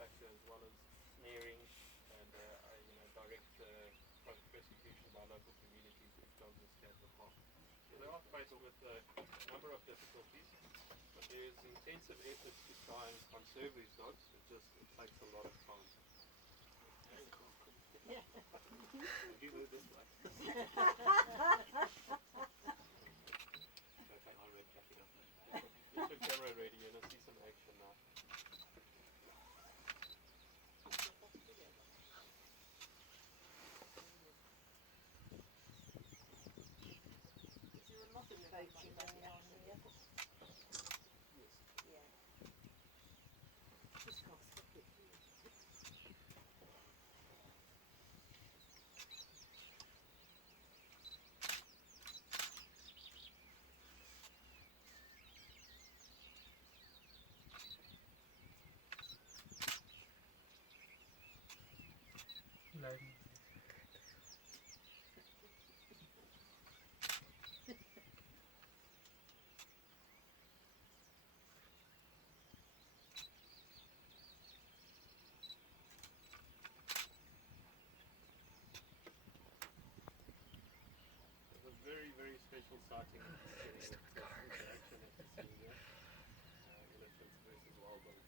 factor as well as snaring and direct persecution by local communities if dogs escape the park. So they are faced with a number of difficulties, but there is intensive efforts to try and conserve these dogs. It takes a lot of time. Yeah. Have you moved this way? Okay, I read Jackie up there. Get your camera ready, you're going to see some action now. Is there a lot of poaching going on here? Yes. Yeah. Just can't stop it. It's a very, very special sighting that you're getting with the interaction that you're seeing here. Elephants versus wild dogs.